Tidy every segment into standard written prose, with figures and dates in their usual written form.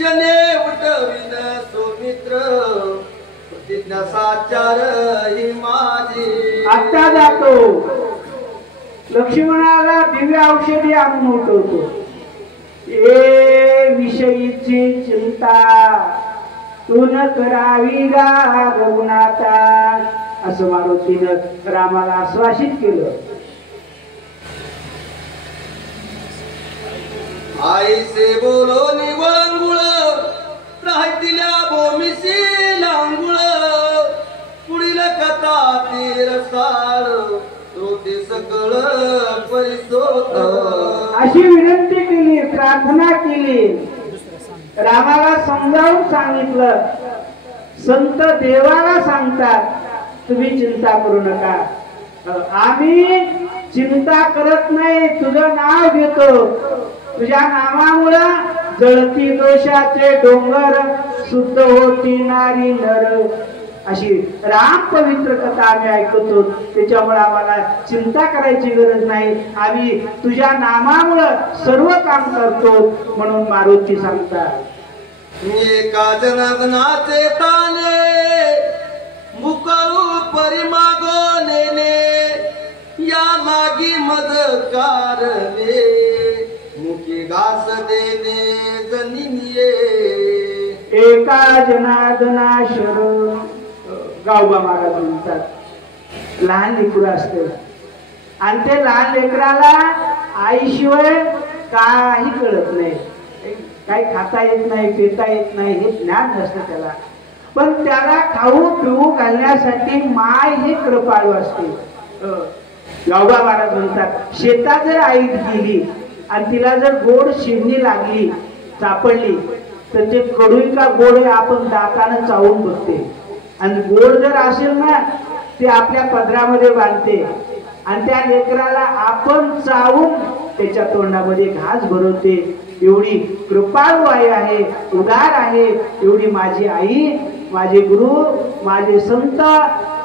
क्षणे उठविन सुमित्र प्रतिज्ञा साचार ही माझी. आता जातो लक्ष्मणाला दिव्य औषधी आणून उठवतो. ए विषयीची चिंता तू न करावी गा रघुनाथा असं मारुतीनं रामाला आश्वासित केलं. आईसे बोलो निवळंगुळ राहतिल्या भूमीशी लांगुळ पुढील कथा तीरसाळ श्रोते सकळ परिसोत. अशी विनंती केली, प्रार्थना केली. रामाला समजावून सांगितलं. संत देवाला सांगतात तुम्ही चिंता करू नका, आम्ही चिंता करत नाही, तुझं नाव घेतो. तुझ्या नामामुळं जळती दोषाचे डोंगर शुद्ध होती नारी नर. अशी राम पवित्र कथा आम्ही ऐकतो. त्याच्यामुळे आम्हाला चिंता करायची गरज नाही, आम्ही तुझ्या नामामुळं सर्व काम करतो म्हणून मारुती सांगतात. एका जनार्दनाचे ताने मुकाळू परिमागो नेने या मागी मद कारणे मुकी घास देणे जनिनिये. एका जनार्दना शरण गावबा महाराज म्हणतात लहान लेकरू असते आणि ते लहान लेकराला आईशिवाय काही कळत नाही, काही खाता येत नाही, पिता येत नाही, हे ज्ञान नसतं त्याला. पण त्याला खाऊ पिऊ घालण्यासाठी माय हे कृपाळू असते. गावबा महाराज म्हणतात शेतात जर आई गेली आणि तिला जर गोड शिरणी लागली सापडली तर ते कडू का गोड आपण दातानं चावून बघते आणि गोड जर असेल ना ते आपल्या पदरामध्ये बांधते आणि त्या लेकराला आपण चावून त्याच्या तोंडामध्ये घास भरवते. एवढी कृपाळू आई आहे, उदार आहे एवढी माझी आई, माझे गुरु, माझे संत.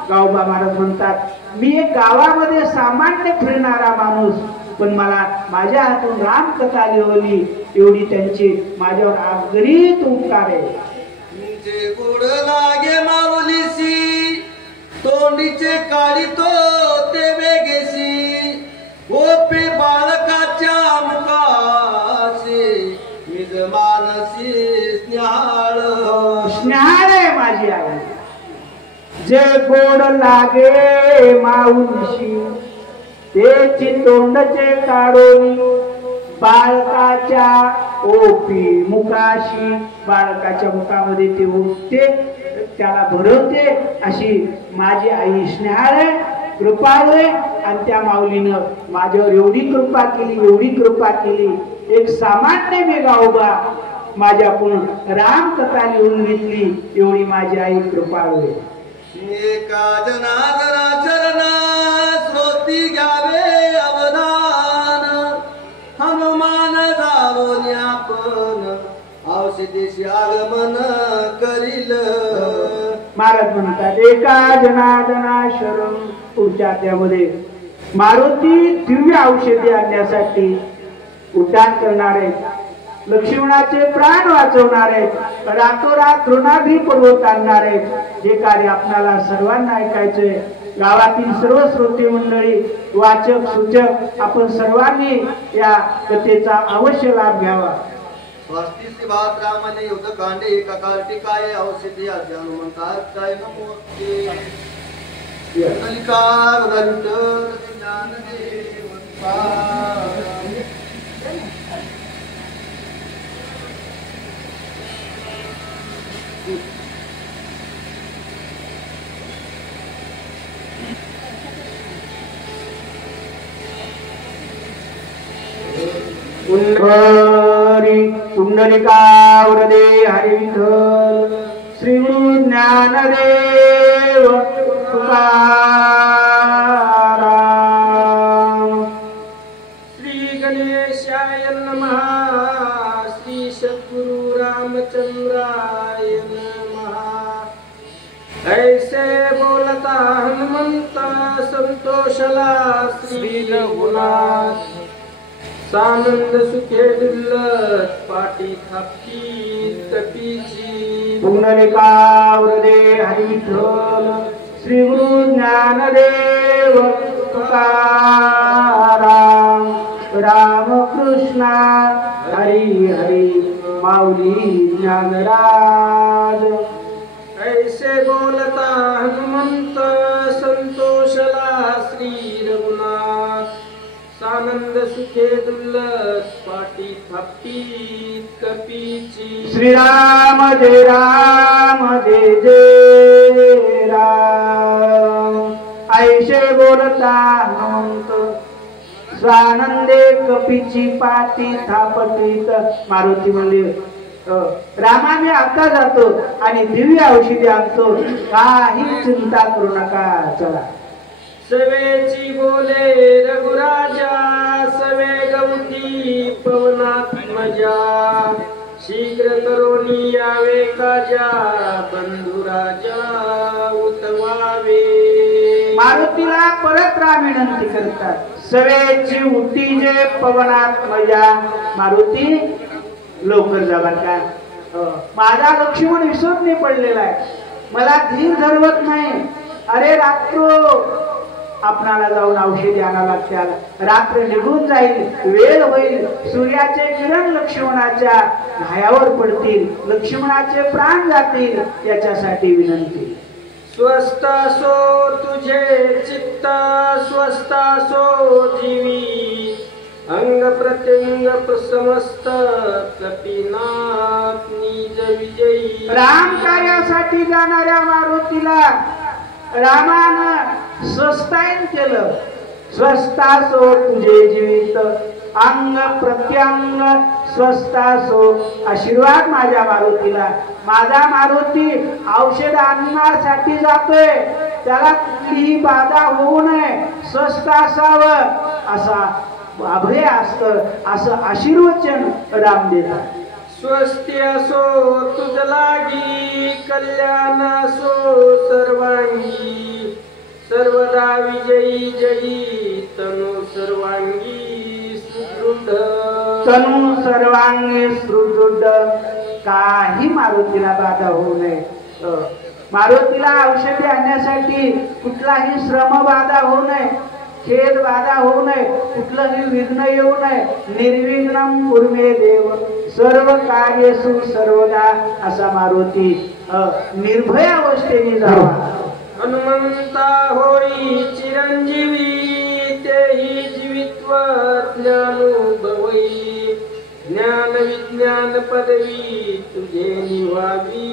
गावबा महाराज म्हणतात मी एक गावामध्ये सामान्य फिरणारा माणूस, पण मला माझ्या हातून रामकथा लिहिली एवढी त्यांची माझ्यावर आगरीत उपकार आहे. जे गोड लागे माऊलीसी तोंडीचे काढितो ते वेगेसी गोपी बालकाच्या मुखाशी निज मानसी स्नेहाळ. स्नेहाळ आहे माझी आई. जे गोड लागे माऊलीशी तेची तोंडचे काढून बाळकाच्या ओपी मुखाशी बाळकाच्या मुखामध्ये ते ओपते त्याला भरवते. अशी माझी आई स्नेहाळ आहे, कृपाळू आहे आणि त्या माऊलीनं माझ्यावर एवढी कृपा केली, एवढी कृपा केली. एक सामान्य मी गावबा माझ्याकडून रामकथा लिहून घेतली एवढी माझी आई कृपाळू आहे. एका जनार्दना चरणा श्रोती घ्यावे अवधान हनुमान जावोनी आपण औषधीशी आगमन करील. महाराज म्हणतात एका जनार्दना शरण. पुढच्या त्यामध्ये मारुती दिव्य औषधी आणण्यासाठी उड्डाण करणार आहेत, लक्ष्मणाचे प्राण वाचवणार आहेत, रातोरात तृणाद्री पर्वत आणणार आहेत. हे कार्य आपल्याला सर्वांना ऐकायचंय. गावातील सर्व श्रोते मंडळी, वाचक, सूचक आपण सर्वांनी या कथेचा अवश्य लाभ घ्यावा. स्वास्तिसी भात रामने युद्ध कांडे एका टिकाय औषधी आद्य हनुमंतात काय नमोते कलिका गंतर ज्ञान पुंडलिकावरदे हरी विठ्ठल. श्री गुरु ज्ञानदेव तुकाराम. श्री गणेशाय नमः. श्री सद्गुरु रामचंद्राय नमः. ऐसे बोलता हनुमंत संतोषला श्री रघुनाथ. सानंद सुखे डुल्लत पाटी थापटी तपीची पुंडलिकावरदे हरी विठ्ठल श्री गुरु ज्ञानदेव तुकाराम रामकृष्ण हरी हरी माऊली ज्ञानराज ऐसे बोलता हनुमंत संतोषला श्री रघुनाथ सानंद सुखे डुल्लत पाटी थापटी कपीची श्रीराम जय राम जय जय राम ऐसे बोलता हनुमंत स्वानंदे कपीची पाटी थापटीत मारुती म्हणली रामा मी आता जातो आणि दिव्य औषधी आणतो काही चिंता करू नका चला सवेची बोले रघुराजा सवे गवती पवनात मजा शीघ्र करोनी यावे काजा बंधू राजा उतवावे मारुतीला परत राम विनंती करतात सवेची उठी जे पवनात मजा मारुती लवकर जावा का माझा लक्ष्मण विसरणे पडलेला आहे मला धीर धरवत नाही अरे रात्र आपणाला जाऊन औषधी आणा लागतात रात्र निघून जाईल वेळ होईल सूर्याचे किरण लक्ष्मणाच्या घायावर पडतील लक्ष्मणाचे प्राण जातील याच्यासाठी विनंती स्वस्थ असो तुझे चित्त स्वस्थ असो जीवी अंग प्रत्यंग समस्त कपिनाथ निज विजयी राम कार्यासाठी जाणाऱ्या मारुतीला रामानं स्वस्थायन केलं स्वस्थासो तुझे जीवित अंग प्रत्यंग स्वस्थासो आशीर्वाद माझ्या मारुतीला माझा मारुती औषध आणण्यासाठी जातोय त्याला कुठलीही बाधा होऊ नये स्वस्थ असावं असा अभय असत असं आशीर्वचन राम देतात स्वस्ती असो तुझ लागी कल्याण असो सर्वांगी सर्वदा विजयी जयी तनु सर्वांगी सुदृढ तनु सर्वांगी सुदृढ काही मारुतीला बाधा होऊ नये मारुतीला औषधी आणण्यासाठी कुठलाही श्रम बाधा होऊ नये खेद बाधा होऊ नये कुठलंही विघ्न येऊ नये निर्विघ्नम कुर्मे देव सर्व कार्यसु सर्वदा असा मारुती निर्भय अवस्थेने जावा हनुमंता होई चिरंजीवी तेही जीवित्व ज्ञानुभवई ज्ञान विज्ञान पदवी तुझे निवावी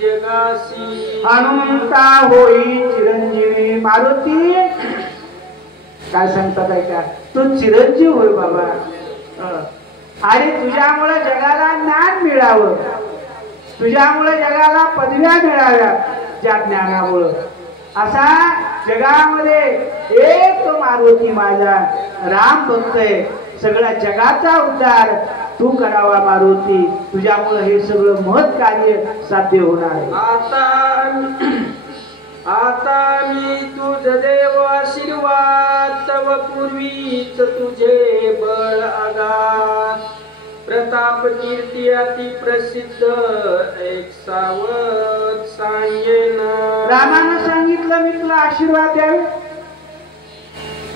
जगासी हनुमंता होई चिरंजीवी मारुती काय सांगतात ऐका तू चिरंजीव होय बाबा आणि तुझ्यामुळे जगाला ज्ञान मिळावं तुझ्यामुळे जगाला पदव्या मिळाव्या त्या ज्ञानामुळे असा जगामध्ये एक मारुती माझा राम भक्त आहे सगळ्या जगाचा उद्धार तू करावा मारुती तुझ्यामुळे हे सगळं महत् कार्य साध्य होणार आहे आता मी तुझ देव आशीर्वाद तव पूर्वीच तुझे बळ आगात प्रताप कीर्ती अति प्रसिद्ध एक सावध सांगेन रामानं सांगितलं मी तुला आशीर्वाद द्यावे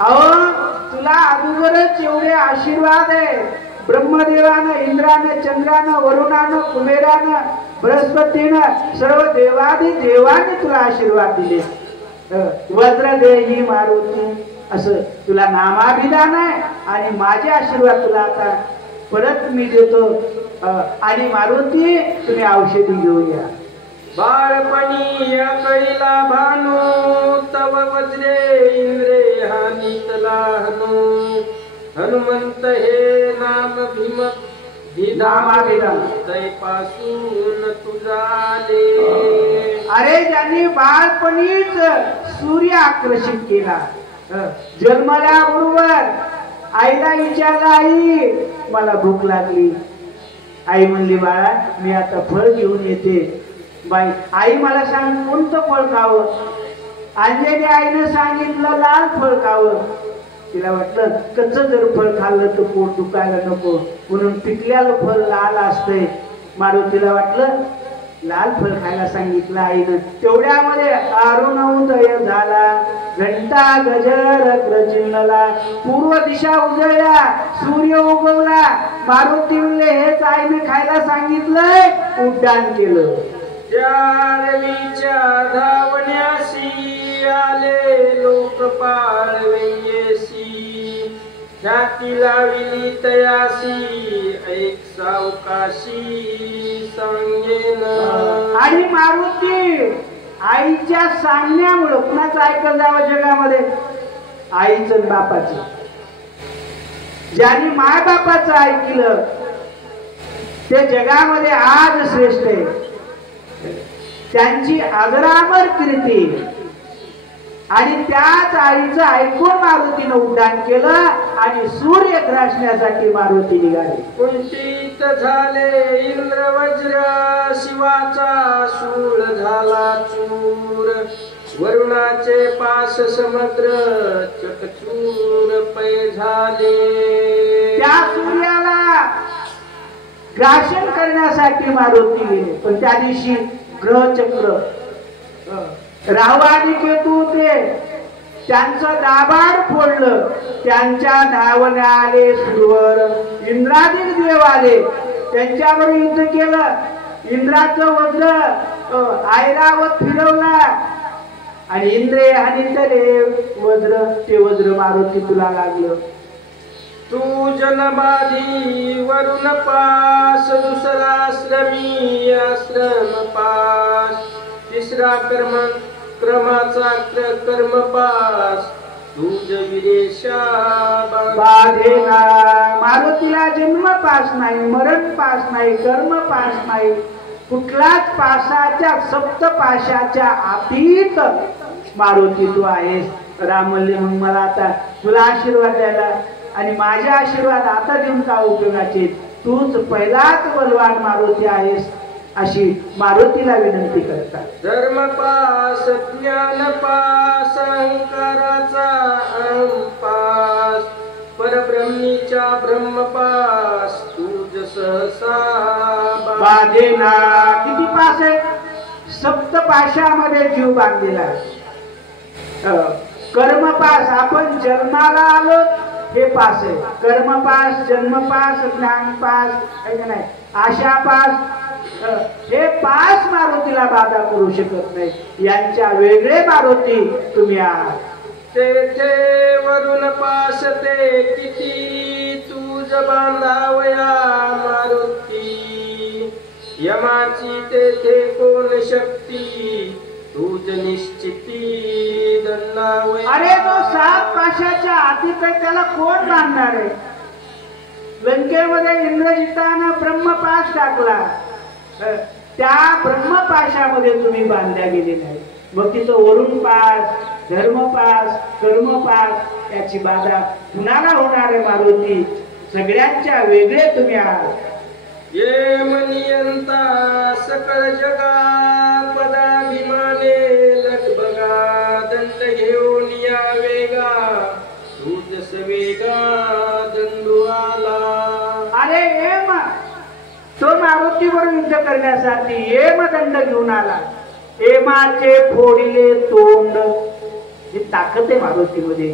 अहो तुला अगोदरच एवढे आशीर्वाद आहे ब्रह्मदेवानं इंद्रानं चंद्रानं वरुणानं कुबेरानं बृहस्पतीनं सर्व देवादी देवांनी तुला आशीर्वाद दिले वज्र देही मारुती असं तुला नामाभिधान आहे आणि माझे आशीर्वाद तुला आता परत मी देतो आणि मारुती तुम्ही औषधी घेऊया बाळपणी या कळीला भानू तव वज्रे इंद्रे हानितला हनु हनुमंत हे नाम भीम पासून तुझाले अरे ज्यांनी बाळपणीच सूर्य आकर्षित केला जन्मल्याबरोबर आईला विचारलं आई मला भूक लागली आई म्हणली बाळा मी आता फळ घेऊन येते बाई आई मला सांग कोणतं फळ खावं अंजनी आईनं सांगितलं लाल फळ खावं तिला वाटलं कच्च जर फळ खाल्लं तर पोट दुखायला नको, म्हणून पिकलेलं फळ लाल असतंय. मारुतीला वाटलं लाल फळ खायला सांगितलं आईनं. तेवढ्यामध्ये अरुणोदय झाला, घंटा गजर प्रचिनला, पूर्व दिशा उजळल्या, सूर्य उगवला. मारुती म्हणले हेच आईने खायला सांगितलंय, उड्डाण केलं. त्यारवीच्या धावण्यासी आले लोक पाळवेयसी, ख्याती लाविली तयासी ऐक सावकाशी सांगेन. आणि मारुती आईच्या सांगण्यामुळं, कुणाचं ऐकलं जावं जगामध्ये? आईचं आणि बापाचं. ज्यांनी माय बापाचं ऐकलं ते जगामध्ये आज श्रेष्ठ आहे. त्यांची अजरामर कीर्ती. आणि त्याच आईचं ऐकून मारुतीनं उड्डाण केलं आणि सूर्य ग्रासण्यासाठी मारुती निघाली. कुंठित झाले इंद्र वज्र, शिवाचा शूळ झाला चूर, वरुणाचे पास समुद्र चकचूर पै झाले. त्या सूर्याला ग्रासन करण्यासाठी मारुती गेले. पण त्या दिवशी ग्रह चक्र राहू आणि केतू होते, त्यांचं दाबाड फोडलं. त्यांच्या धावण्या आले सुरवर, इंद्रादिक देव आले, त्यांच्यावर युद्ध केलं. इंद्राचं वज्र ऐरावत फिरवला आणि इंद्रे हानितले वज्र, ते वज्र मारुती तुला लागलं. तू जनबाधी वरुण पास, दुसरा श्रमी आश्रम पास, तिसरा क्रमाचा कर्म पास, तुझ विरेशा बाधेना. मारुतीला जन्म पास नाही, मरण पास नाही, कर्म पास नाही, कुठलाच पासाच्या सप्त पाशाच्या आतीत मारुती तू आहेस. राम म्हणले मग मला आता तुला आशीर्वाद द्यायला आणि माझे आशीर्वाद आता देऊन का उपयोगाचे? तूच पहिलाच बलवान मारुती आहेस अशी मारुतीला विनंती करतात. धर्म पास, ज्ञान पास, अहंकाराचा पास, परब्रह्मीच्या ब्रह्म पास, तुझ सहसा बाधेना. किती पास आहे? सप्त पाशामध्ये जीव बांधलेला. कर्म पास, आपण जन्माला आलो हे पास आहे. कर्म पास, जन्म पास, ज्ञान पास, नाही आशा पास, हे पास मारुतीला बाधा करू शकत नाही. यांच्या वेगळे मारुती तुम्ही आहात. तेथे वरुण पास ते किती, तुझ बांधावया मारुती, यमाची तेथे कोण शक्ती, तुझ निश्चिती दंडावया. अरे तो 7 पाशाच्या आतीत त्याला कोण बांधणार आहे? लंकेमध्ये इंद्रजितानं ब्रह्मपाश टाकला, त्या ब्रह्मपाशामध्ये तुम्ही बांधल्या गेले नाही. मग तिथं वरुण पास, धर्मपास, कर्मपास याची बाधा कुणाला होणार आहे? मारुती सगळ्यांच्या वेगळे तुम्ही आहात. ये मनियंता सकळ जगा, पदाभिमाने लगबगा, दंड घेऊन या वेगा, तुझ वेगा दंडू आला. अरे एम तो मारुतीवर युद्ध करण्यासाठी एमदंड घेऊन आला. एमाचे फोडिले तोंड, ही ताकद आहे मारुतीमध्ये.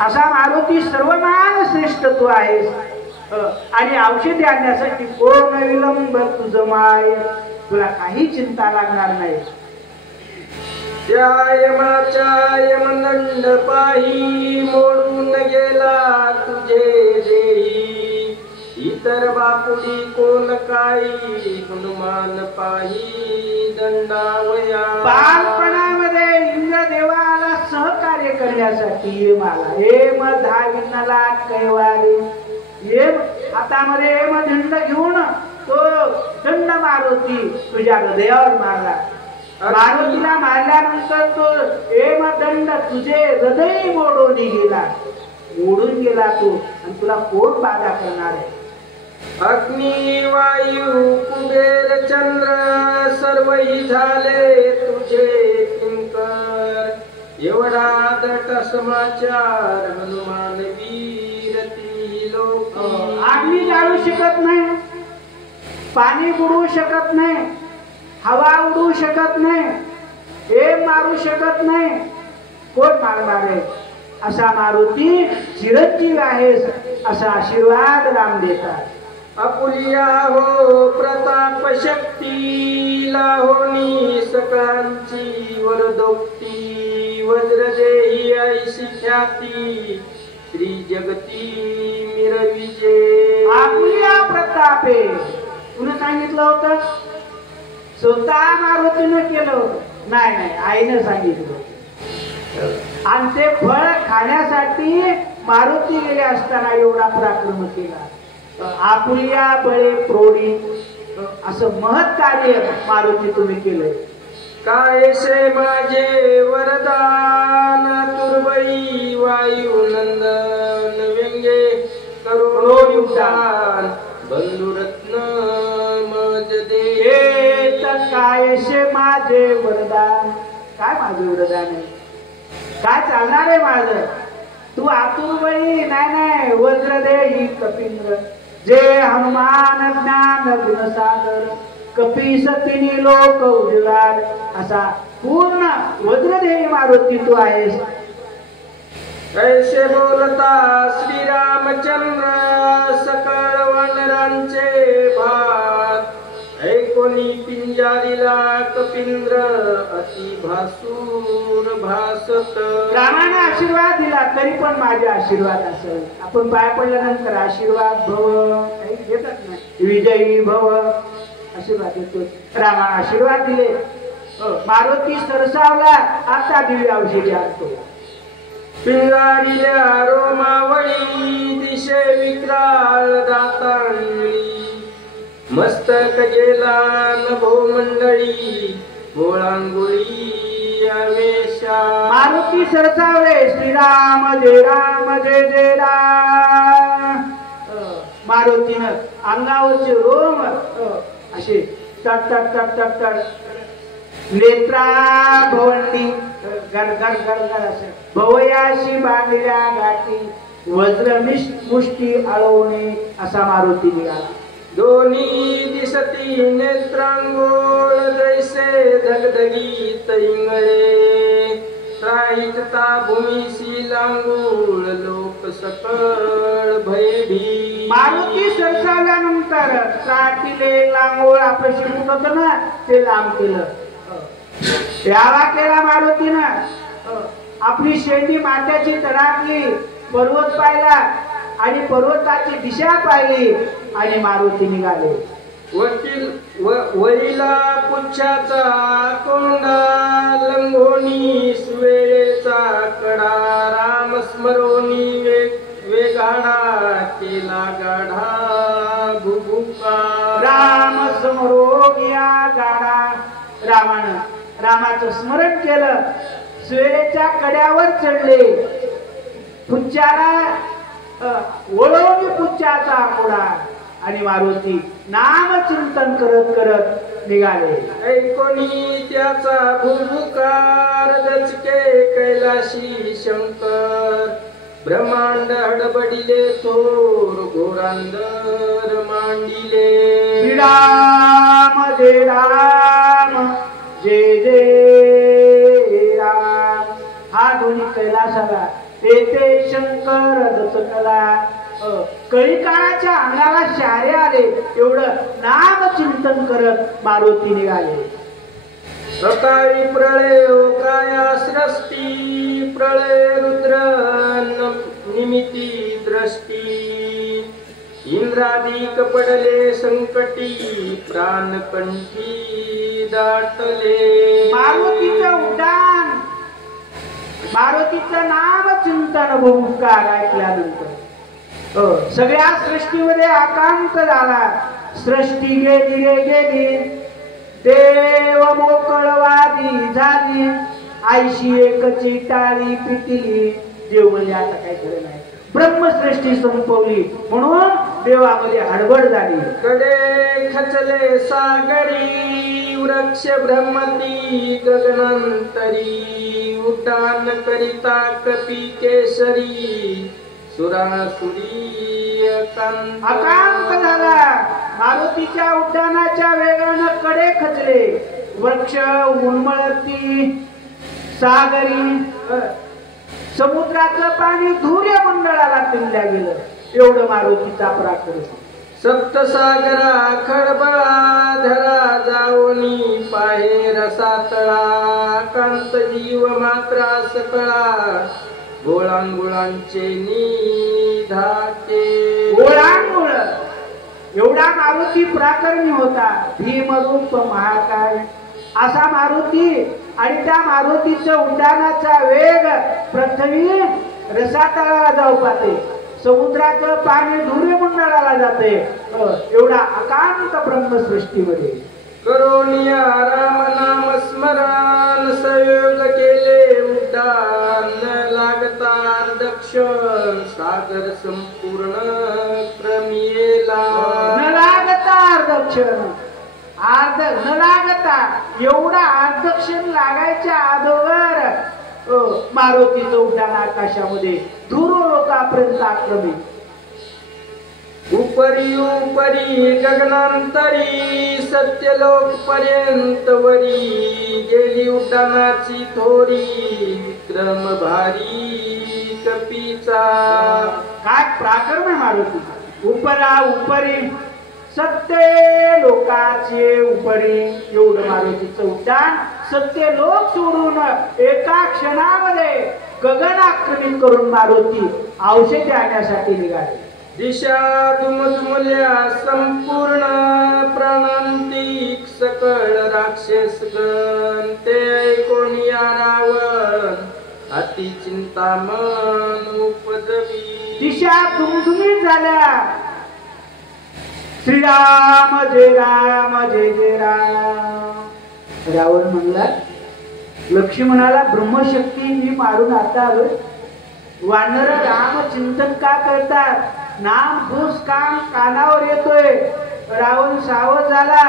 असा मारुती सर्वमान श्रेष्ठ तू आहेस. आणि औषधी आणण्यासाठी कोण विलंब तुझ माय, तुला काही चिंता लागणार नाही. त्या यमाच्या यमदंड पाही, मोडून गेला तुझे देही, इतर बापुडी कोण काही, हनुमान पाही दंडावया. बालपणामध्ये इंद्रदेवाला सहकार्य करण्यासाठी येम आला. हेम धाविनला कैवारी, हेम हातामध्ये हेम दंड घेऊन तो दंड मारुती तुझ्या हृदयावर मारला. मारुतीला मारल्यानंतर तो हेम दंड तुझे हृदय मोडून गेला, मोडून गेला तो. आणि तुला कोण बाधा करणार आहे? अग्नी वायू कुबेर चंद्र सर्वही झाले तुझे किंकर, एवढा दट समाचार हनुमान वीर ती लोक आम्ही जाळू शकत नाही, पाणी बुडवू शकत नाही, हवा उडवू शकत नाही, हे मारू शकत नाही, कोण मारणार आहे? असा मारुती चिरंजीव आहेस असा आशीर्वाद राम देतात. आपुलिया हो प्रताप शक्ती लाहोनी सकळांची वरदोक्ती वज्र देही ऐशी ख्याती श्री जगती मिरविजे. आपुलिया प्रताप आहे तुला सांगितलं होतं, स्वतः मारुतीनं केलं होतं? नाही नाही, आईनं सांगितलं. आणि ते फळ खाण्यासाठी मारुती गेले असताना एवढा पराक्रम केला. आपुलिया बळे प्रोडी असं महत् कार्य मारुती तुम्ही केलंय. कायसे माझे वरदान तुर्वळी वायू नंदन व्यंगे करोड युगान बंधुरत्न मज दे. कायसे माझे वरदान, काय माझे वरदान आहे? काय चालणार आहे माझं? तू आतुरबळी नाही, वज्र दे ही कपिंद्र जे हनुमान ज्ञान गुणसागर कपीस तिनी लोक उजळाल असा पूर्ण वज्रदेही मारुती तू आहेस. कैसे बोलता श्रीरामचंद्र सकळ वानरांचे भात ऐकोनी पिंजारीला कपिंद्र अति भासूर भासत. रामाने आशीर्वाद दिला तरी पण माझे आशीर्वाद असेल. आपण पाय पडल्यानंतर आशीर्वाद भव काही घेतात ना, विजयी भव आशीर्वाद येतो. रामा आशीर्वाद दिले. मारुती सरसावला आता दिव्य औषधी आणतो. पिंगारील्या रोमावळी दिशे विक्राळ दातांळी मस्तक गेला नभो मंडळी गोळांगोळी आवेशा. मारुती सरसावले. श्रीराम जय राम जय जय राम. मारुतीनं अंगावरचे रोम असे तट तट तट तट तट नेत्रा भवंती गर गर गर गर असे भवयाशी बांधल्या गाठी वज्र मुष्टी आळवणे असा मारुती निघाला. दोन्ही दिसती नेत्रांगोळ जैसे धगधगीत इंगळे त्राहिकता भूमीशी लांगूळ लोक सकळ भयभी. मारुती सरसावल्यानंतर त्राटिले लांगोळ आपलं शिरत होतं ना ते लांब केलं. यावा केला मारुतीनं. आपली शेंडी मात्याची तडाकली, पर्वत पाहिला आणि पर्वताची दिशा पाहिली आणि मारुती निघाले. वरीला पुच्छाचा कोंडा लंगोनी सुवेळेचा कडा राम स्मरोनी वेगाडा केला गाढा भुभुका. राम समरोगिया गाडा. रामाचं स्मरण केलं, सुवेळेच्या कड्यावर चढले, पुच्छाला वळवून पुच्छाचा आकोडा आणि मारुती नाम चिंतन करत करत निघाले. ऐकोनी त्याचा भुभुकार दचके कैलाशी शंकर ब्रह्मांड हडबडिले थोर घोरांदर मांडिले. श्रीराम जय राम जय जय राम. हा दोन्ही कैलासाला तेथे शंकर दचकला. कळी काळाच्या अंगाला शारे आले एवढं नाम चिंतन करत मारुती निघाले. सकाळी प्रळय ओकाया सृष्टी प्रळय रुद्र निमिती दृष्टी इंद्रादिक पडले संकटी प्राणकंठी दाटले. मारुतीचं उड्डाण, मारुतीचं नाम चिंतन भूमुखार ऐकल्यानंतर सगळ्या सृष्टीमध्ये आकांत झाला. सृष्टी गेली रे गेली, देव मोकळवादी झाली, आईशी एकची टाळी पिटली. देव म्हणजे आता काय खरं नाही, ब्रह्मसृष्टी संपवली म्हणून देवामध्ये हडबड झाली. कडे खचले सागरी वृक्ष ब्रह्मती गगनांतरी उड्डाण करिता कपी केसरी सुरासुरी अकांत झाला. मारुतीच्या उड्डाणाच्या वेगानं कडे खचले. वृक्ष उन्मळती सागरी समुद्राचं पाणी धुर्य मंडळाला तिंडल्या गेलं. एवढं मारुतीचा पराक्रम. सप्तसागरा खळबळा धरा जावणी पाहे रसातळा कांत जीव मात्रा सकळा गोळांगुळांचे निधाके. गोळांगुळ एवढा मारुती पराक्रमी होता. भीमरूप महाकाय असा मारुती. आणि त्या मारुतीच्या उड्डाणाचा वेग पृथ्वी रसातळाला जाऊ पाहते. समुद्राचं पाणी धुर्यमंडळाला जाते. एवढा अकांत ब्रह्मसृष्टीमध्ये करोनिया राम नाम स्मरण संयोग केले उड्डाण लागता दक्षिण सागर संपूर्ण क्रमियेला. न लागता अर्धक्षण न लागता एवढा अर्धक्षण लागायच्या अगोदर मारुतीचं उड्डाण आकाशामध्ये धुरो लोकांपर्यंत आक्रमित. उपरी उपरी गगनांतरी सत्यलोक पर्यंत वरी गेली उड्डाणाची थोरी विक्रम भारी कपीचा. काय पराक्रम आहे मारुती. उपरा उपरी सत्य लोकाचे उपरी एवढं मारुतीचं उड्डाण. सत्य लोक सोडून एका क्षणामध्ये गगन आक्रमित करून मारुती औषधी आणण्यासाठी निघाले. दिशा दुमदुमल्या संपूर्ण प्राणांतिक सकळ राक्षस गण ते ऐकून या रावण अति चिंतामन उपजवी. दिशा दुमदुमीत झाल्या. श्रीराम जय राम जय जय राम. रावण म्हणला लक्ष्मणाला ब्रह्मशक्ती मी मारून आता आलो. वानर राम चिंतन का करतात. नाम घुस काम कानावर येतोय. रावण सावध झाला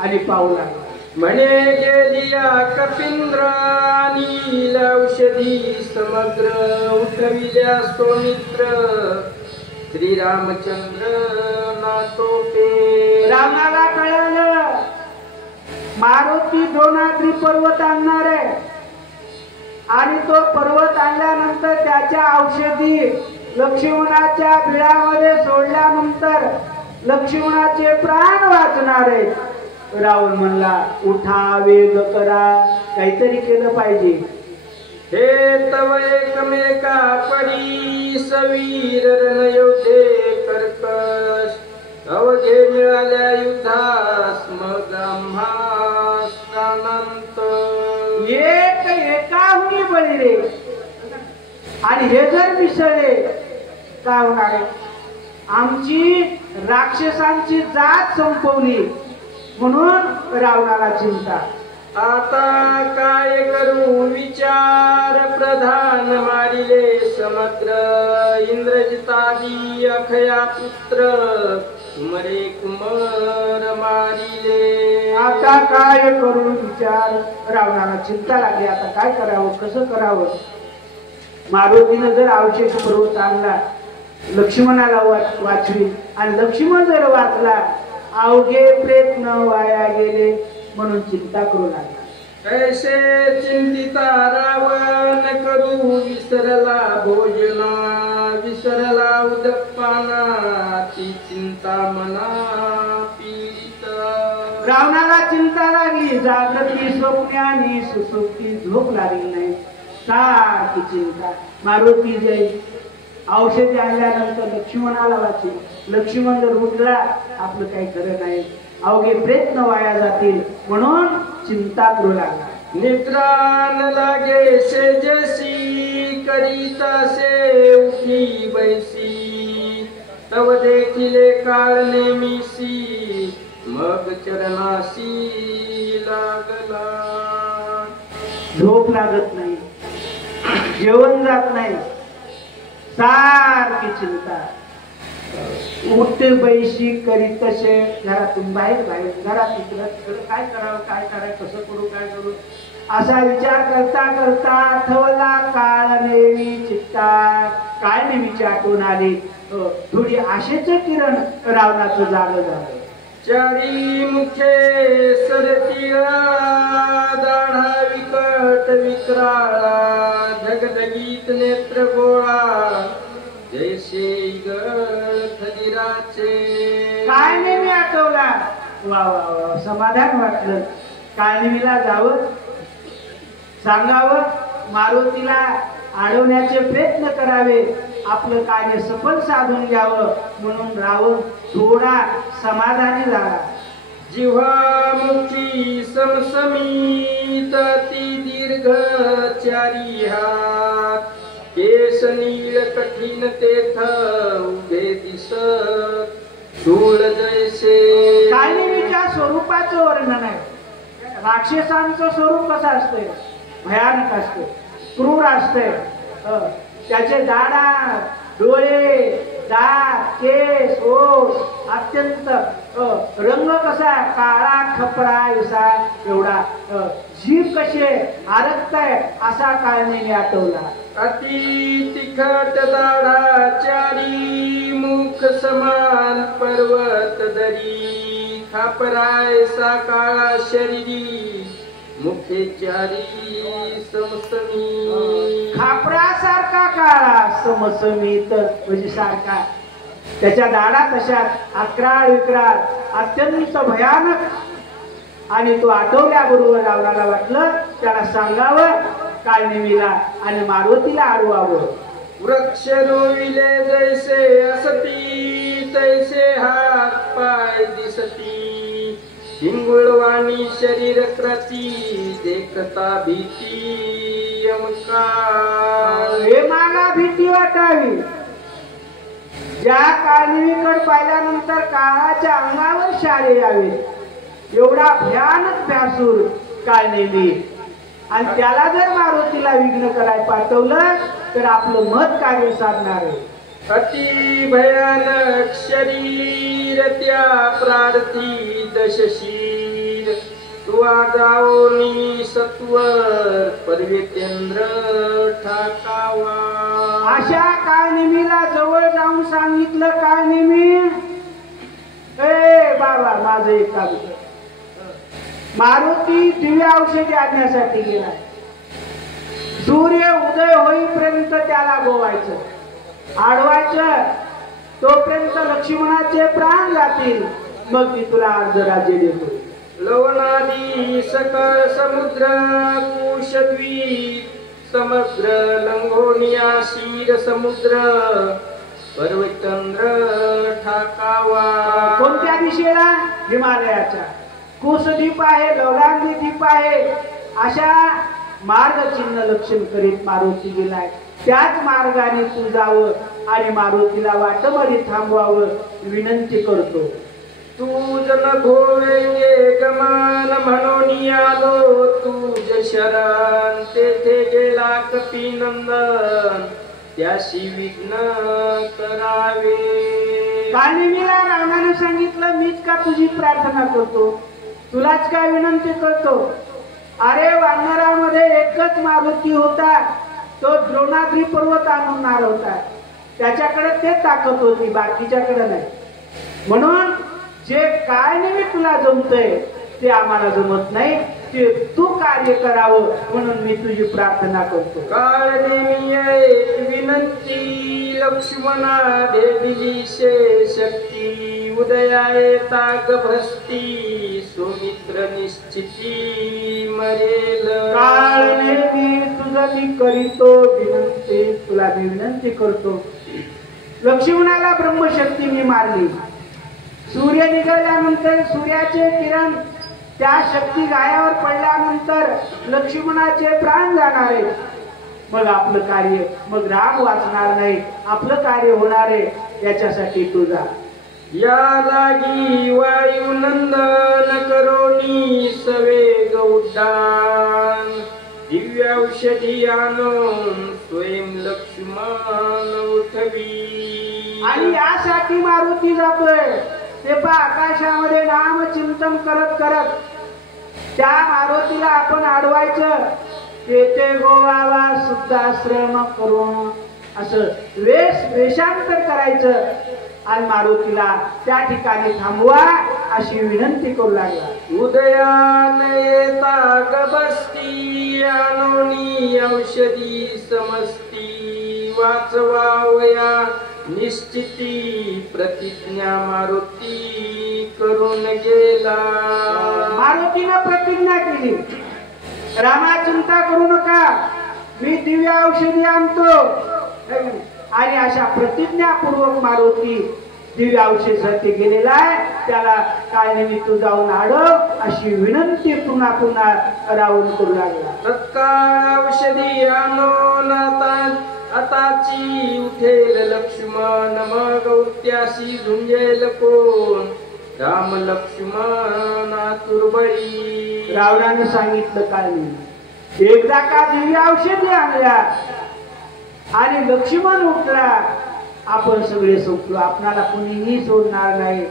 आणि पाहू लागला. म्हणे गेलिया कपिंद्र नील औषधी समग्र उठविल्या सोमित्र श्रीरामचंद्र नातोपे. रावणाला कळलं मारुती द्रोणाद्री पर्वत आणणार आहे. आणि तो पर्वत आणल्यानंतर त्याच्या औषधी लक्ष्मणाच्या बिळामध्ये सोडल्यानंतर लक्ष्मणाचे प्राण वाचणार आहेत. रावण म्हणला उठा वेग करा काहीतरी केलं पाहिजे. हे तव एकमेका परी सवीर रणयोधे कर्कश अवघे मिळाल्या युद्धास मग आम्हास प्राणांत. एक एकाहुनी बळी रे. आणि हे जर मिसळले काय होणार आहे. आमची राक्षसांची जात संपवली म्हणून रावणाला चिंता. आता काय करू विचार प्रधान मारिले समग्र इंद्रजितादी अखया पुत्र कुमरे कुमार मारिले. आता काय करू विचार. रावणाला चिंता लागली. आता काय करावं कसं करावं. मारुतीनं जर अवशेष पर्वत आणला लक्ष्मणाला वाचवी आणि लक्ष्मण जर वाचला अवघे प्रयत्न वाया गेले म्हणून चिंता करू लागला. कैसे चिंतिता रावण करू विसरला भोजना विसरला उदकपाना ती चिंता मना पीडिता. रावणाला चिंता लागली. जागृती स्वप्नानी सुसुप्ती झोप लागली नाही. सारखी चिंता. मारुती जय औषधी आणल्यानंतर लक्ष्मणाला वाचेल. लक्ष्मण जर उठला आपलं काही खरं नाही. अवघे प्रयत्न वाया जातील म्हणून चिंता करू लागला. निद्रा न लागे से जैसी करीतासे उठी बैसी तव देखिले काळ नेमिसी मग चरणासी लागला. झोप लागत नाही. जेवण जात नाही. सारखी चिंता. उठते बैशी करीत तसे घरातून बाहेर बाहेर घरात इकडं तिकडं काय करावं कसं करू काय करू असा विचार करता करता आठवला काळ नेवी चित्ता. काळ नेवीची आठवण आली. थोडी आशेचं किरण रावणाचं जागं झालं. चारी मुखे सरतीळा दाढा विकट विक्राळा धगधगीत नेत्र गोळा जैसे खदिराचे. काय नेहमी आठवला. वा वा वा समाधान वाटलं. काळनिमीला जावं सांगावं मारुतीला अडवण्याचे प्रयत्न करावे आपलं कार्य सफल साधून घ्यावं म्हणून रावण थोडा समाधानी झाला. जिव्हामुखी समसमीत ती दीर्घ चारी हात केस नीळ कठीण तेथ उभे दिसत धूळ जैसे. काळनिमीच्या स्वरूपाचं वर्णन आहे. राक्षसांचं स्वरूप कसं असतंय. भयानक असते क्रूर असते. त्याचे दाढा डोळे दात केस ओठ अत्यंत रंग कसा काळा खपरा असा एवढा जीभ कशी आरगताय असा काळनेने आठवला. अति तिखट दाढा चारी मुख समान पर्वत दरी खापरायसा काळा शरीरी मुखे चारी समसमी. खापरासारखा काळा समसमीत म्हणजे सारखा. त्याच्या दाढा तशात अक्राळ विक्राळ अत्यंत भयानक. आणि तो आठवल्याबरोबर रावणाला वाटलं त्याला सांगावं काळनेमीला आणि मारुतीला अडवावं. वृक्ष रोविले जैसे असती तैसे हात पाय दिसती हिंगुळवाणी शरीर कृती देखता भीती यमकाळ. हे मला भीती वाटावी. ज्या काळनिमीकडे पाहिल्यानंतर काळाच्या अंगावर शाळे यावे एवढा भयानक भ्यासूर काळनेमी. आणि त्याला जर मारुतीला विघ्न करायला पाठवलं तर आपलं मत कार्य साधणार आहे. अति भयानक शरीर त्या प्रार्थी दशशीर तुआ जाओनी सत्वर पर्वतेंद्र ठाकावा. अशा काळनिमीला जवळ जाऊन सांगितलं काळनिमी ए बाबा माझं एक काम कर. मारुती दिव्य औषधी आणण्यासाठी गेलाय. सूर्य उदय होईपर्यंत त्याला गोवायचं आडवायचं तोपर्यंत लक्ष्मणाचे प्राण जातील मग मी तुला अर्ध राज्य देतो. लवणादी सकळ समुद्र कुशद्वीप समग्र लंघोनिया शीर समुद्र पर्वतचंद्र ठाकावा. कोणत्या दिशेला हिमालयाच्या. कुशद्वीप आहे लवलांगी द्वीप आहे. अशा मार्ग चिन्ह लक्षण करीत मारुती गेलाय. त्याच मार्गाने तू जावं आणि मारुतीला वाटमध्ये थांबवावं विनंती करतो. तू जन भोवेंगे गमान म्हणून आलो तुझ शरण तेथे गेला कपिनंदन त्याशी विघ्न करावे. काळनिमीला रावणाने सांगितलं मीच का तुझी प्रार्थना करतो तुलाच काय विनंती करतो. अरे वानरामध्ये एकच मारुती होता तो द्रोणाद्री पर्वत आणणार होता. त्याच्याकडे ते ताकद होती बाकीच्याकडे नाही. म्हणून जे काय नेहमी तुला जमतंय ते आम्हाला जमत नाही. ते तू कार्य करावं म्हणून मी तुझी प्रार्थना करतो. काळ नेमी विनंती लक्ष्मणा देवी शक्ती उदया येता भस्ती सुमित्र निश्चिती मरेल. काळ नेहमी तुझं मी करीतो विनंती तुला मी विनंती करतो. लक्ष्मणाला ब्रह्मशक्ती मी मारली. सूर्य निघाल्यानंतर सूर्याचे किरण त्या शक्ती गायावर पडल्यानंतर लक्ष्मणाचे प्राण जाणार आहे. मग आपलं कार्य मग राम वाचणार नाही आपलं कार्य होणार आहे. याच्यासाठी तुझा या लागी वायू नंदन करोनी सवेग उड्डाण दिव्य औषधी आणून स्वयं लक्ष्मण उठवी. आणि यासाठी मारुती जातोय. ते पहा आकाशामध्ये नाम चिंतन करत करत त्या मारुतीला आपण अडवायचं, तेथे गोवावा शुद्धाश्रम करून असं वेशांतर करायचं आणि मारुतीला त्या ठिकाणी थांबवा अशी विनंती करू लागला. उदयान येता गबस्ती आणोनी औषधी समस्ती वाचवावया निश्चिती प्रतिज्ञा मारुती करून गेला. मारुतीनं प्रतिज्ञा केली, रामा चिंता करू नका, मी दिव्य औषधी आणतो. आणि अशा प्रतिज्ञापूर्वक मारुती दिव्य औषधासाठी गेलेला आहे. त्याला काय नाही तू जाऊन आडव अशी विनंती पुन्हा पुन्हा राहून करू लागला. तत्काळ औषधी आणून आताची उठेल लक्ष्मण मग उत्याशी झुंजेल कोण राम लक्ष्मण आतुरबळी. रावणाने सांगितलं काय नाही, एकदा का दिव्य औषधी आणल्या आणि लक्ष्मण उठला, आपण सगळे सोडलो, आपणाला कुणीही सोडणार नाही.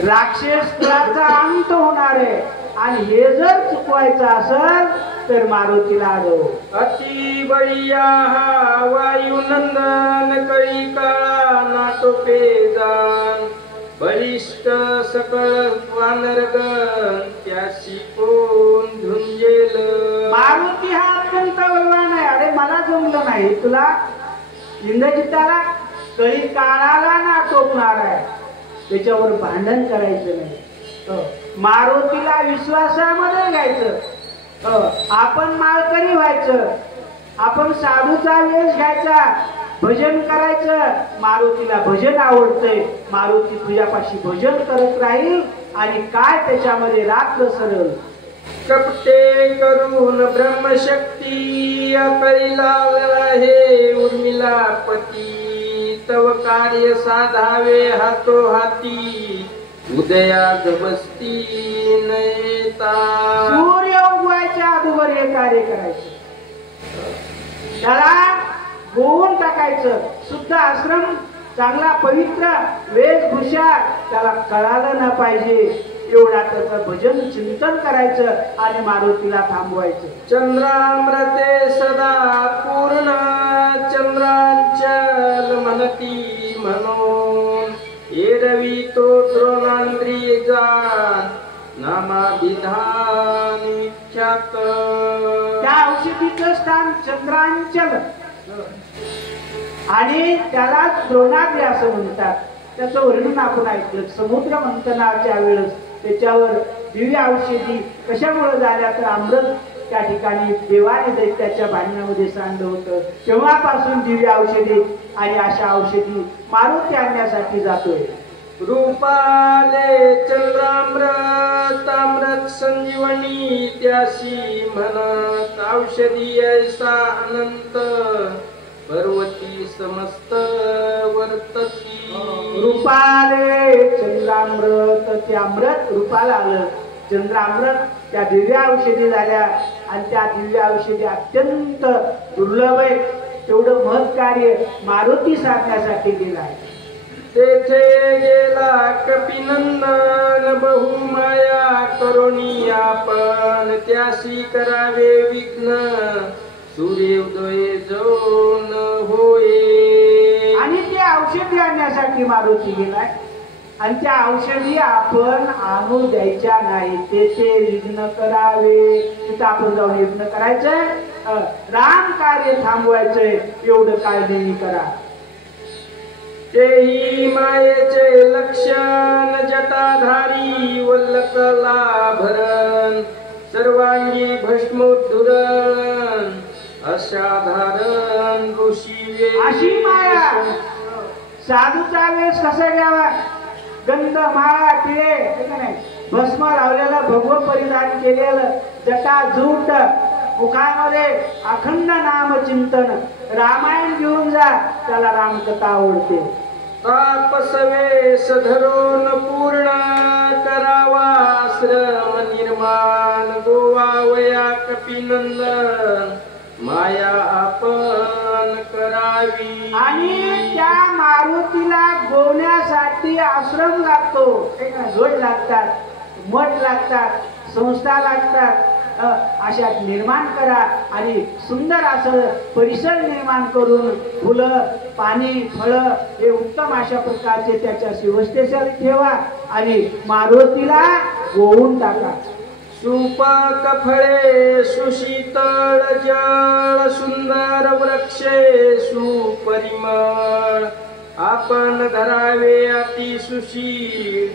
राक्षस कुळाचा अंत होणार आहे आणि हे जर चुकवायचं असेल तर मारुतीला अडव. अति बळिया हा वायुनंदन कळी काळा नाटोपे जान बलिष्ठ सकळ वानरगण त्याशी कोण झुंजेल. मारुती हा अत्यंत बलवान आहे. अरे मला जमलं नाही, तुला इंद्रजिताला कळी काळाला ना टोपणार आहे, त्याच्यावर भांडण करायचं नाही. मारुतीला विश्वासामध्ये घ्यायचं. आपण माळकरी व्हायचं, आपण साधूचा वेश घ्यायचा, भजन करायचं. मारुतीला भजन आवडतंय, मारुती तुझ्यापाशी भजन करत राहील आणि काय त्याच्यामध्ये रात्र सरळ. कपटे करून ब्रह्मशक्ती कळीला हे उर्मिला पती तव कार्य साधावे हातो हाती उदया गबस्ती नयता. सूर्य उगवायच्या अगोदर हे कार्य करायचं, त्याला गोवून टाकायचं. शुद्ध आश्रम, चांगला पवित्र वेशभूषा, त्याला कळालं ना पाहिजे एवढा त्याचं भजन चिंतन करायचं आणि मारुतीला थांबवायचं. चंद्रामृते सदा पूर्ण चंद्रांचल म्हणती म्हणून एरवी तो द्रोणांद्री जान नामाभिधान विख्यात. त्या औषधीचं स्थान चंद्रांचल आणि त्याला द्रोणाद्री असं म्हणतात. त्याचं वर्णन आपण ऐकलं समुद्र मंथनाच्या वेळेस. त्याच्यावर दिव्य औषधी कशामुळे झाल्या तर अमृत त्या ठिकाणी देवाने दैत्याच्या भांडणामध्ये सांडलं होतं. तेव्हापासून दिव्य औषधी आणि अशा औषधी मारुती आणण्यासाठी जातोय. रूपाले चंद्रामृत अमृत संजीवनी त्याशी म्हणत औषधी ऐसा अनंत पर्वती समस्त वर्तती. रूपाले चंद्रामृत, ते अमृत रूपाला आलं. चंद्रामृत त्या दिव्य औषधी झाल्या आणि त्या दिव्य औषधी अत्यंत दुर्लभ आहे. तेवढं महत् कार्य मारुती साधण्यासाठी गेला आहे. तेथे गेला कपिनंदन बहुमाया करुणी आपण त्याशी करावे विघ्न सूर्योदय जो न होय. आणि ते औषधी आणण्यासाठी मारुती गेलाय आणि त्या औषधी आपण आणू द्यायच्या नाही. तेथे विघ्न करावे, तिथं आपण जाऊन यज्ञ करायचंय, राम कार्य थांबवायचंय, एवढं काळजी करा. तेही मायेचे लक्षण जटाधारी वल्लकला भरण सर्वांगी भस्मोद्धुरण असाधारण ऋषी. अशी माया. साधूचा वेश कसा घ्यावा, गंध माळा टिळे भस्म लावलेलं, भगवं परिधान केलेलं, जटा झूट, मुखामध्ये अखंड नाम चिंतन, रामायण घेऊन जा, त्याला रामकथा आवडते. तापसवेश धरून पूर्ण करावा श्रम निर्माण गोवावया कपिनंदन माया आपण करावी. आणि त्या मारुतीला गोवण्यासाठी आश्रम लागतो, जोड लागतात. मठ लागतात, संस्था लागतात, अशा निर्माण करा आणि सुंदर असं परिसर निर्माण करून फुलं, पाणी, फळं हे उत्तम अशा प्रकारचे त्याच्या व्यवस्थेसाठी ठेवा आणि मारुतीला गोवून टाका. सुपाक फळे सुशीतळ जळ सुंदर वृक्षे सुपरिमळ आपण धरावे अति सुशील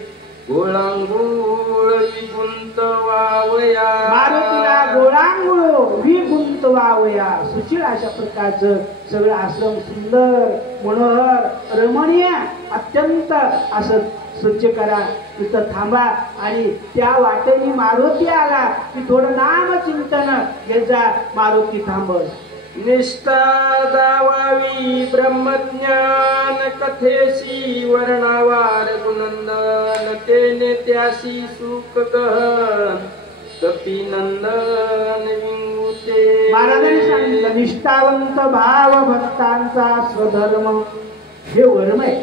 गोळांगुळ विगुंतवावया. मारुतीला गोळांगुळ विगुंतवावया. सुशील अशा प्रकारचं सगळं आश्रम सुंदर, मनोहर, रमणीय अत्यंत असं स्वच्छ करा. तिथं थांबा आणि त्या वाटेने मारुती आला की थोडं नाम चिंतन याचा मारुती थांबल. निष्ठा दावावी ब्रह्मज्ञान कथेसी वर्णावार गुनंदन तेने त्यासी सुख गहन कपिनंदन विंगुते. महाराजांनी सांगितलं निष्ठावंत भाव भक्तांचा स्वधर्म हे वर्म आहे.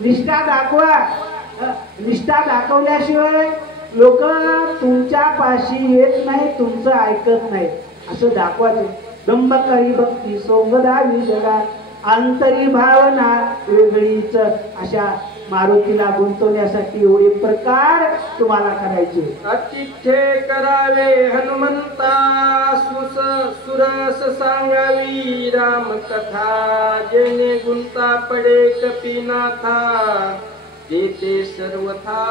निष्ठा दाखवा. निष्ठा दाखवल्याशिवाय लोक तुमच्या पाशी येत नाही, तुमचं ऐकत नाही. असं दाखवायचं. दंभकरी भक्ती सोंगदावी जगा अंतरी भावना वेगळीच. अशा मारुतीला गुंतवण्यासाठी एवढे प्रकार तुम्हाला करायचे. अतिथ्य करावे हनुमंता सुरस सांगावी राम कथा जेणे गुंता पडे कपिनाथा ते सर्वथा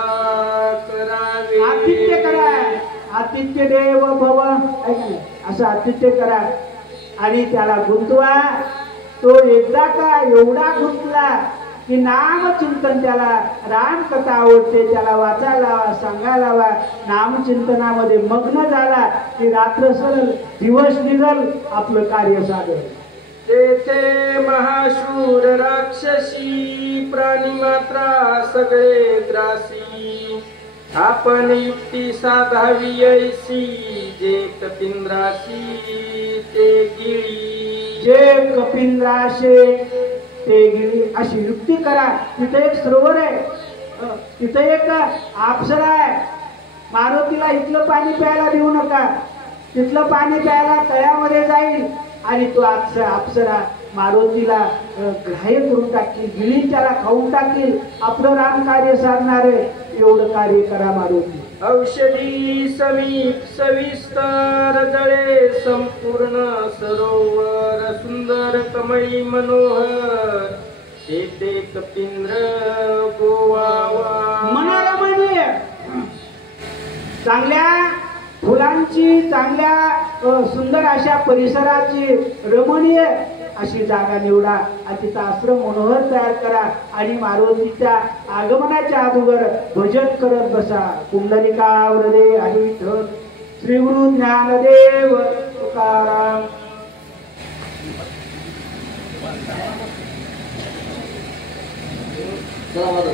करावे. आतिथ्य करा. आतिथ्य देव भव असं आतिथ्य करा आणि त्याला गुंतवा. तो एकदा का एवढा गुंतला की नाम चिंतन, त्याला रामकथा आवडते, त्याला वाचायला लावा, सांगायला लावा. नामचिंतनामध्ये मग्न झाला की रात्र सरल, दिवस निघल, आपलं कार्य साधल. तेथे महाशूर राक्षसी प्राणी मात्रा सगळे ग्रासी आपण युक्ती साधावी ऐसी जे कपिंद्रासी ते गिळी. जे कपिंद्राशे ते गिळी अशी युक्ती करा. तिथे एक सरोवर आहे, तिथे एक अप्सरा आहे. मारुतीला इथलं पाणी प्यायला देऊ नका. तिथलं पाणी प्यायला तळ्यामध्ये जाईल आणि तो अप्सरा मारुतीला ग्राह्य करून टाकील, गिळी त्याला खाऊन टाकील. आपलं राम कार्य साधणार आहे. एवढं कार्य करा मारुती. औषधी समीप सविस्तर जळे संपूर्ण सरोवर सुंदर कमळी मनोहर ते कपिंद्र गोवावा. मनोरमणीय चांगल्या फुलांची, चांगल्या सुंदर अशा परिसराची रमणीय अशी जागा निवडा आणि तिचा आश्रम मनोहर तयार करा आणि मारुतीच्या आगमनाच्या अगोदर भजन करत बसा. कुंडलिकावरदे हरी विठ्ठल श्री गुरु ज्ञानदेव तुकाराम. चला